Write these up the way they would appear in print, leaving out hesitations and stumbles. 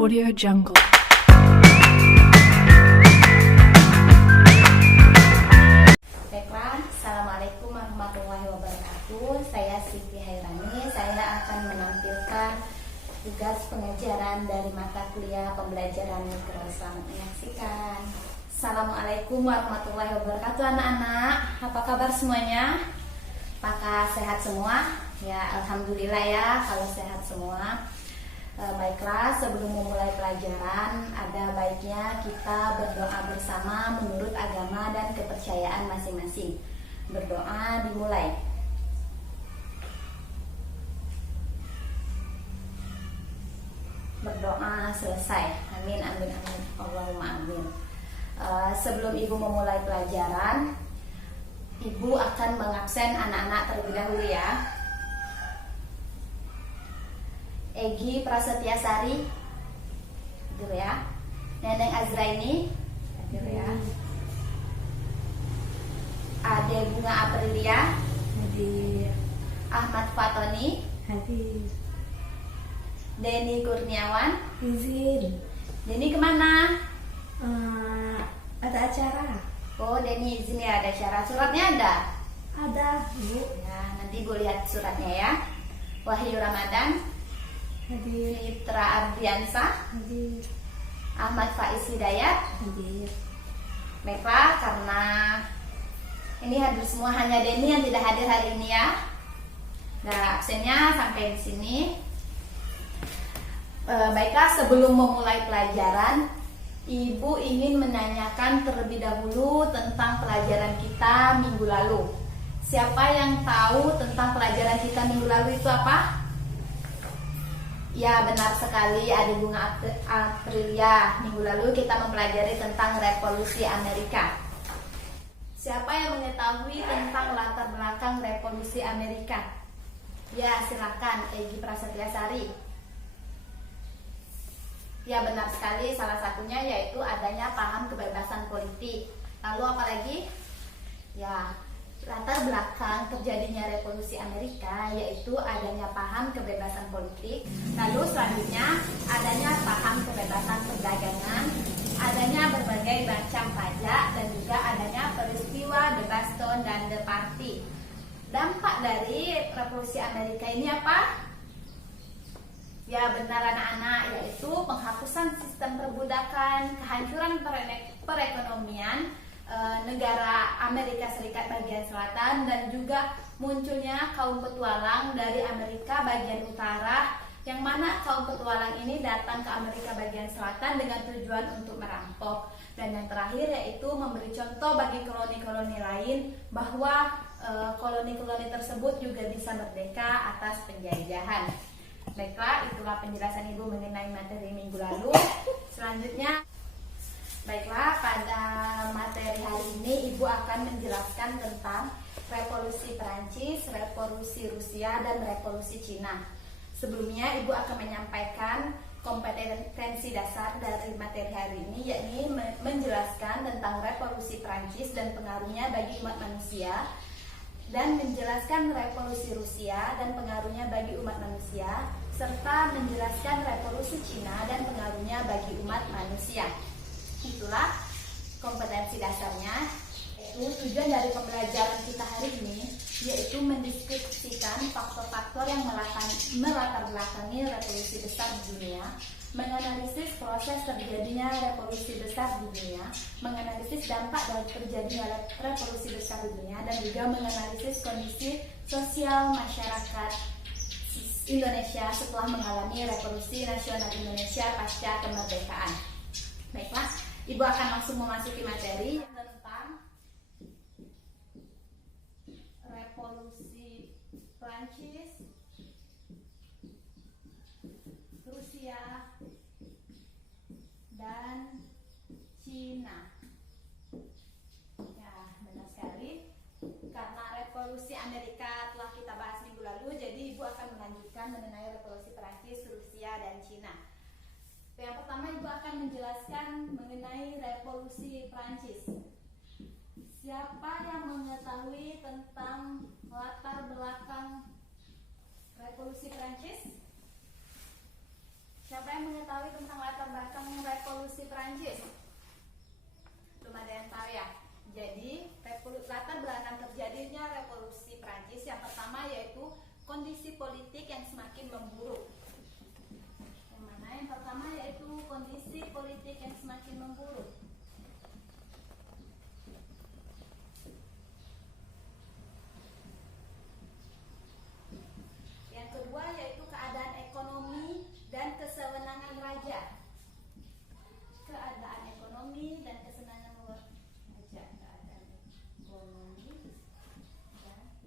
Audio Jungle. Baiklah, Assalamualaikum warahmatullahi wabarakatuh. Saya Siti Hairani. Saya akan menampilkan tugas pengajaran dari mata kuliah pembelajaran mikro. Selamat menyaksikan. Assalamualaikum warahmatullahi wabarakatuh anak-anak. Apa kabar semuanya? Apakah sehat semua? Ya, alhamdulillah ya kalau sehat semua. Baiklah, sebelum memulai pelajaran, ada baiknya kita berdoa bersama menurut agama dan kepercayaan masing-masing. Berdoa dimulai. Berdoa selesai. Amin, amin, amin. Allahumma amin. Sebelum ibu memulai pelajaran, ibu akan mengabsen anak-anak terlebih dahulu ya. Egi Prasetyasari, hadir ya. Neneng Azraini, hadir ya. Ade Bunga Aprilia, hadir. Ahmad Fatoni, hadir. Denny Kurniawan, Izin. Denny kemana? Ada acara. Oh, Denny izin ya, ada acara. Suratnya ada? Ada, Bu. Ya, nanti ibu lihat suratnya ya. Wahyu Ramadan, Hadir. Fitra Ardiansah, Hadir. Ahmad Faiz Hidayat. Hadir. Baiklah, karena ini hadir semua, hanya Denny yang tidak hadir hari ini ya. Nah, absennya sampai di sini. Baiklah, sebelum memulai pelajaran, Ibu ingin menanyakan terlebih dahulu tentang pelajaran kita minggu lalu. Siapa yang tahu tentang pelajaran kita minggu lalu itu apa? Ya, benar sekali, Ade Bunga Aprilia. Minggu lalu kita mempelajari tentang Revolusi Amerika. Siapa yang mengetahui tentang latar belakang Revolusi Amerika? Ya, silakan Egi Prasetyasari. Ya, benar sekali, salah satunya yaitu adanya paham kebebasan politik. Lalu apa lagi? Ya, latar belakang terjadinya Revolusi Amerika yaitu adanya paham kebebasan politik. Lalu selanjutnya adanya paham kebebasan perdagangan, adanya berbagai macam pajak, dan juga adanya peristiwa The Boston dan The Party. Dampak dari Revolusi Amerika ini apa? Ya, benar anak-anak, yaitu penghapusan sistem perbudakan, kehancuran perekonomian negara Amerika Serikat bagian selatan, dan juga munculnya kaum petualang dari Amerika bagian utara, yang mana kaum petualang ini datang ke Amerika bagian selatan dengan tujuan untuk merampok. Dan yang terakhir yaitu memberi contoh bagi koloni-koloni lain bahwa koloni-koloni tersebut juga bisa merdeka atas penjajahan. Baiklah, itulah penjelasan Ibu mengenai materi minggu lalu. Selanjutnya, baiklah, pada materi hari ini Ibu akan menjelaskan tentang Revolusi Perancis, Revolusi Rusia, dan Revolusi Cina. Sebelumnya Ibu akan menyampaikan kompetensi dasar dari materi hari ini, yakni menjelaskan tentang Revolusi Perancis dan pengaruhnya bagi umat manusia, dan menjelaskan Revolusi Rusia dan pengaruhnya bagi umat manusia, serta menjelaskan Revolusi Cina dan pengaruhnya bagi umat manusia. Itulah kompetensi dasarnya. Tujuan dari pembelajaran kita hari ini yaitu mendiskusikan faktor-faktor yang melatar belakangi revolusi besar di dunia, menganalisis proses terjadinya revolusi besar di dunia, menganalisis dampak dari terjadinya revolusi besar di dunia, dan juga menganalisis kondisi sosial masyarakat Indonesia setelah mengalami revolusi nasional Indonesia pasca kemerdekaan. Baiklah, Ibu akan langsung memasuki materi tentang Revolusi Prancis, Rusia, dan Cina. Ya, benar sekali. Karena Revolusi Amerika telah kita bahas minggu lalu, jadi Ibu akan melanjutkan mengenai Revolusi Prancis, Rusia, dan Cina. Yang pertama, Ibu akan menjelaskan mengenai Revolusi Prancis. Siapa yang mengetahui tentang latar belakang Revolusi Prancis? Siapa yang mengetahui? mengetahui tentang latar belakang revolusi Prancis? Belum ada yang tahu ya. Jadi latar belakang terjadinya revolusi Prancis yang pertama yaitu kondisi politik yang semakin memburuk. Yang mana yang pertama yaitu kondisi politik yang semakin memburuk. Yang kedua yaitu keadaan ekonomi dan kesewenangan raja. Keadaan ekonomi dan kesenangan raja. Keadaan ekonomi dan kesewenangan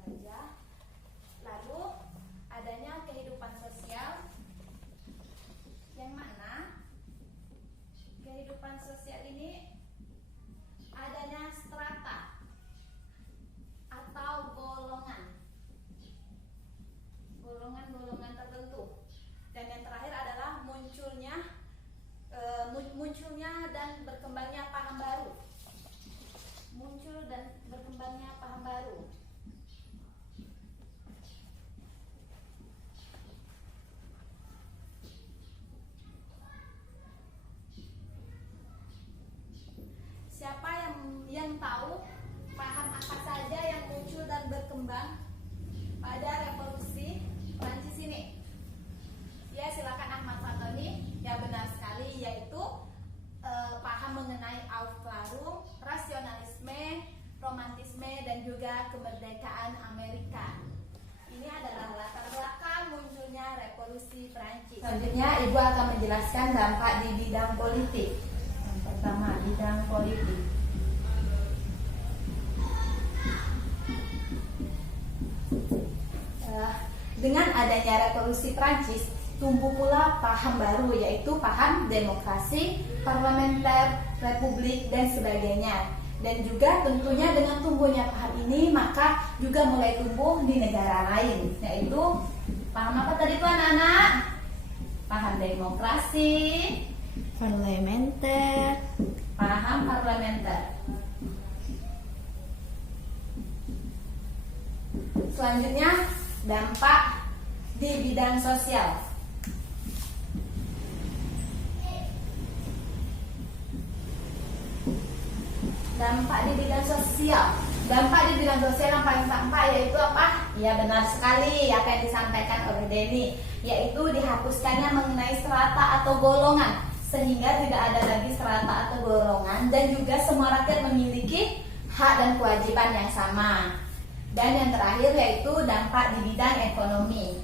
raja. Lalu adanya kehidupan sosial yang mana kehidupan sosial ini adanya strata atau golongan tertentu. Dan yang terakhir adalah munculnya dan berkembangnya paham baru. Muncul dan berkembangnya paham baru. Siapa yang tahu paham apa saja yang muncul dan berkembang pada revolusi Prancis ini? Ya, silakan Ahmad Fatoni. Ya, benar sekali, yaitu paham mengenai aufklärung, rasionalisme, romantisme, dan juga kemerdekaan Amerika. Ini adalah latar belakang munculnya revolusi Prancis. Selanjutnya, Ibu akan menjelaskan dampak di bidang politik. Yang pertama, bidang politik. Dengan adanya revolusi Prancis, tumbuh pula paham baru, yaitu paham demokrasi, parlementer, republik, dan sebagainya. Dan juga tentunya dengan tumbuhnya paham ini, maka juga mulai tumbuh di negara lain, yaitu paham apa tadi tuh anak-anak? Paham demokrasi, Parlementer. paham parlementer. Selanjutnya, dampak di bidang sosial. Dampak di bidang sosial. Dampak di bidang sosial yang paling tampak yaitu apa? Ya, benar sekali apa yang disampaikan oleh Denny, yaitu dihapuskannya mengenai strata atau golongan, sehingga tidak ada lagi strata atau golongan, dan juga semua rakyat memiliki hak dan kewajiban yang sama. Dan yang terakhir yaitu dampak di bidang ekonomi.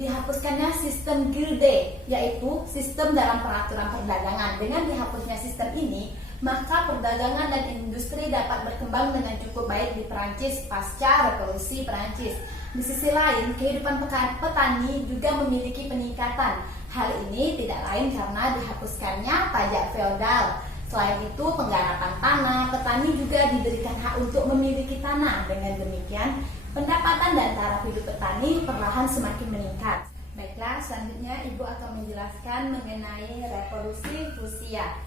Dihapuskannya sistem gilde, yaitu sistem dalam peraturan perdagangan. Dengan dihapusnya sistem ini, maka perdagangan dan industri dapat berkembang dengan cukup baik di Perancis pasca revolusi Perancis. Di sisi lain, kehidupan petani juga memiliki peningkatan. Hal ini tidak lain karena dihapuskannya pajak feodal. Selain itu, penggarapan tanah, petani juga diberikan hak untuk memiliki tanah. Dengan demikian, pendapatan dan taraf hidup petani perlahan semakin meningkat. Baiklah, selanjutnya Ibu akan menjelaskan mengenai revolusi Rusia.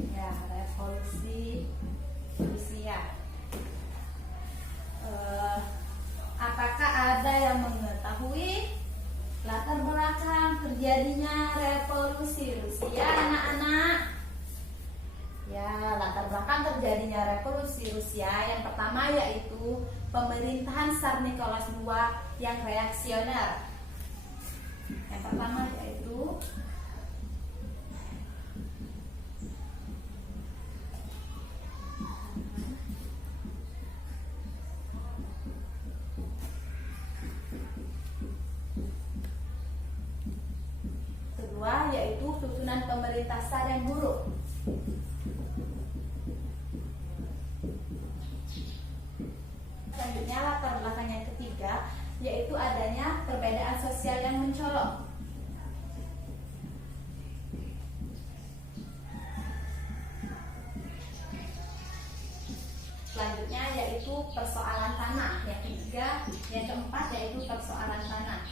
Ya, revolusi Rusia. Apakah ada yang mengetahui latar belakang terjadinya revolusi Rusia, anak-anak? Ya, latar belakang terjadinya revolusi Rusia yang pertama yaitu pemerintahan Tsar Nicholas II yang reaksioner. Yang pertama yaitu kedua yaitu susunan pemerintah Tsar yang buruk. Selanjutnya latar belakang yang ketiga yaitu adanya perbedaan sosial yang mencolok. Selanjutnya yaitu persoalan tanah. Yang ketiga, yang keempat yaitu persoalan tanah.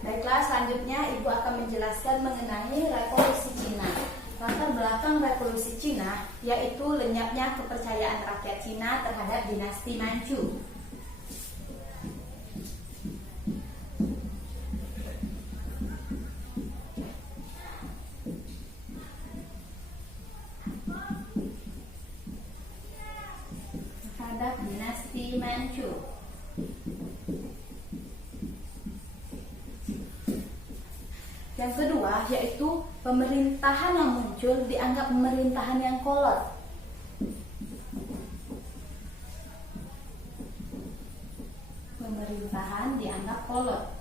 Baiklah, selanjutnya Ibu akan menjelaskan mengenai Revolusi Cina. Latar belakang Revolusi Cina yaitu lenyapnya kepercayaan rakyat Cina terhadap dinasti Manchu. Terhadap dinasti Manchu. Yang kedua yaitu pemerintahan yang muncul dianggap pemerintahan yang kolot. Pemerintahan dianggap kolot.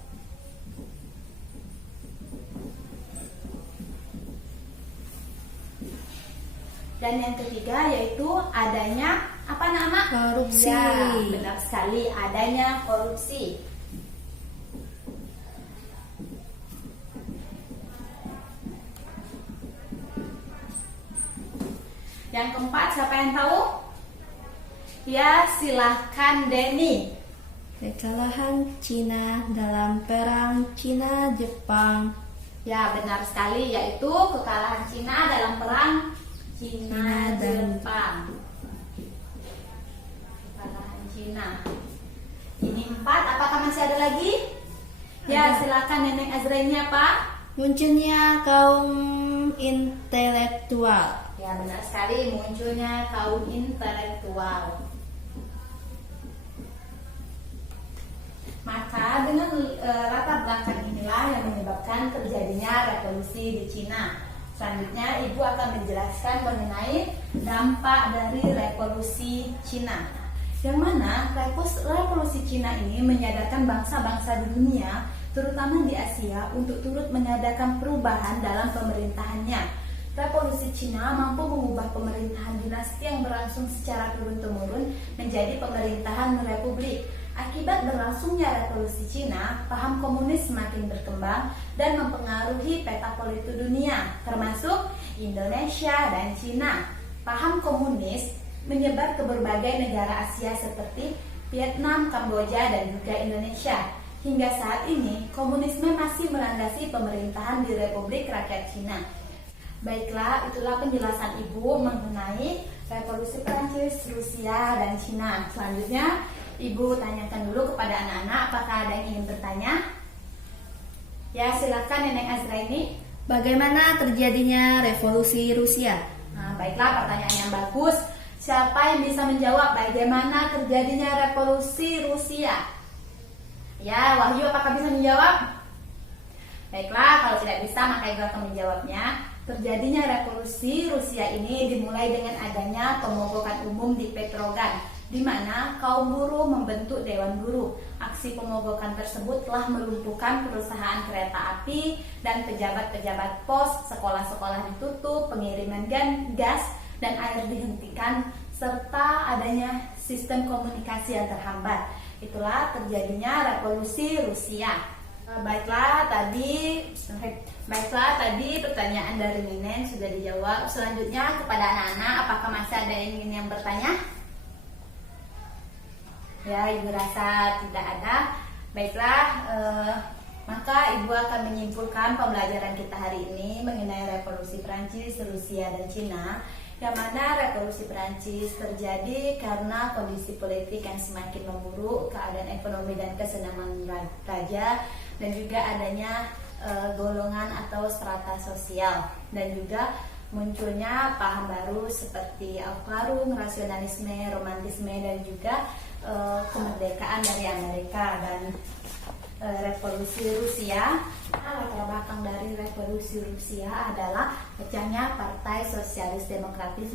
Dan yang ketiga yaitu adanya apa nama? Korupsi. Ya, benar sekali, adanya korupsi. Yang keempat, siapa yang tahu? Ya, silahkan Denny. Kekalahan Cina dalam Perang Cina-Jepang. Ya, benar sekali, yaitu kekalahan Cina dalam Perang Cina dan Cina-Jepang. Kekalahan Cina. Ini 4, apakah masih ada lagi? Ya, Ada. silakan Neneng Azrainnya, Pak. Munculnya kaum intelektual. Ya, benar sekali, munculnya kaum intelektual. Maka dengan latar belakang inilah yang menyebabkan terjadinya revolusi di Cina. Selanjutnya Ibu akan menjelaskan mengenai dampak dari revolusi Cina. Yang mana revolusi Cina ini menyadarkan bangsa-bangsa di dunia, terutama di Asia, untuk turut mengadakan perubahan dalam pemerintahannya. Revolusi Cina mampu mengubah pemerintahan dinasti yang berlangsung secara turun-temurun menjadi pemerintahan republik. Akibat berlangsungnya revolusi Cina, paham komunis semakin berkembang dan mempengaruhi peta politik dunia, termasuk Indonesia dan Cina. Paham komunis menyebar ke berbagai negara Asia seperti Vietnam, Kamboja, dan juga Indonesia. Hingga saat ini, komunisme masih melandasi pemerintahan di Republik Rakyat Cina. Baiklah, itulah penjelasan Ibu mengenai Revolusi Prancis, Rusia, dan Cina. Selanjutnya, Ibu tanyakan dulu kepada anak-anak apakah ada yang ingin bertanya. Ya, silakan Neneng Azraini. Bagaimana terjadinya revolusi Rusia? Nah, baiklah, pertanyaan yang bagus. Siapa yang bisa menjawab bagaimana terjadinya revolusi Rusia? Ya, Wahyu apakah bisa menjawab? Baiklah, kalau tidak bisa maka Ibu akan menjawabnya. Terjadinya revolusi Rusia ini dimulai dengan adanya pemogokan umum di Petrograd, di mana kaum buruh membentuk Dewan Buruh. Aksi pemogokan tersebut telah melumpuhkan perusahaan kereta api dan pejabat-pejabat pos, sekolah-sekolah ditutup, pengiriman gas dan air dihentikan, serta adanya sistem komunikasi yang terhambat. Itulah terjadinya revolusi Rusia. Baiklah, tadi pertanyaan dari Minen sudah dijawab. Selanjutnya kepada anak-anak, apakah masih ada yang bertanya? Ya, Ibu rasa tidak ada. Baiklah, maka Ibu akan menyimpulkan pembelajaran kita hari ini mengenai revolusi Prancis, Rusia, dan Cina. Yang mana revolusi Prancis terjadi karena kondisi politik yang semakin memburuk, keadaan ekonomi dan kesenangan raja, dan juga adanya golongan atau strata sosial, dan juga munculnya paham baru seperti aufklärung, rasionalisme, romantisme, dan juga kemerdekaan dari Amerika. Dan revolusi Rusia, latar belakang dari revolusi Rusia adalah pecahnya Partai Sosialis Demokratis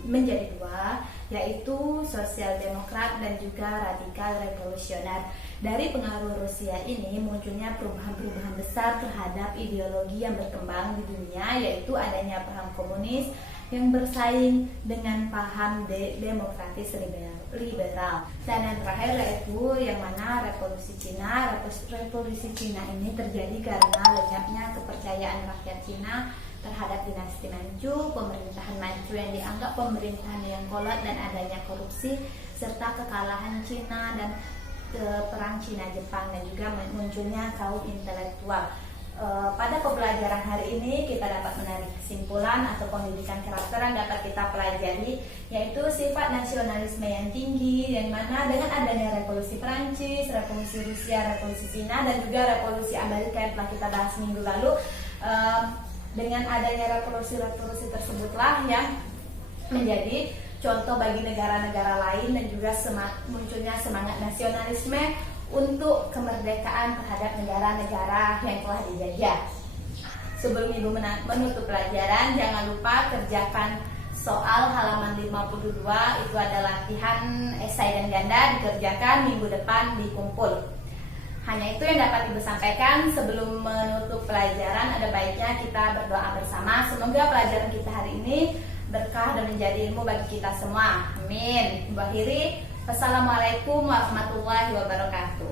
menjadi dua, yaitu Sosial Demokrat dan juga Radikal Revolusioner. Dari pengaruh Rusia ini munculnya perubahan-perubahan besar terhadap ideologi yang berkembang di dunia, yaitu adanya paham komunis yang bersaing dengan paham demokratis liberal. Dan yang terakhir yaitu yang mana revolusi Cina. Revolusi Cina ini terjadi karena lenyapnya kepercayaan rakyat Cina terhadap dinasti Manchu, pemerintahan Manchu yang dianggap pemerintahan yang kolot dan adanya korupsi, serta kekalahan Cina dan perang Cina-Jepang dan juga munculnya kaum intelektual. Pada pembelajaran hari ini kita dapat menarik kesimpulan atau pendidikan karakter yang dapat kita pelajari, yaitu sifat nasionalisme yang tinggi, yang mana dengan adanya revolusi Perancis, revolusi Rusia, revolusi Cina, dan juga revolusi Amerika yang telah kita bahas minggu lalu, dengan adanya revolusi-revolusi tersebutlah yang menjadi contoh bagi negara-negara lain dan juga munculnya semangat nasionalisme untuk kemerdekaan terhadap negara-negara yang telah dijajah. Sebelum Ibu menutup pelajaran, jangan lupa kerjakan soal halaman 52, itu adalah latihan esai dan ganda, dikerjakan minggu depan di kumpul. Hanya itu yang dapat Ibu sampaikan. Sebelum menutup pelajaran, ada baiknya kita berdoa bersama. Semoga pelajaran kita hari ini berkah dan menjadi ilmu bagi kita semua. Amin. Ibu akhiri. Wassalamualaikum warahmatullahi wabarakatuh.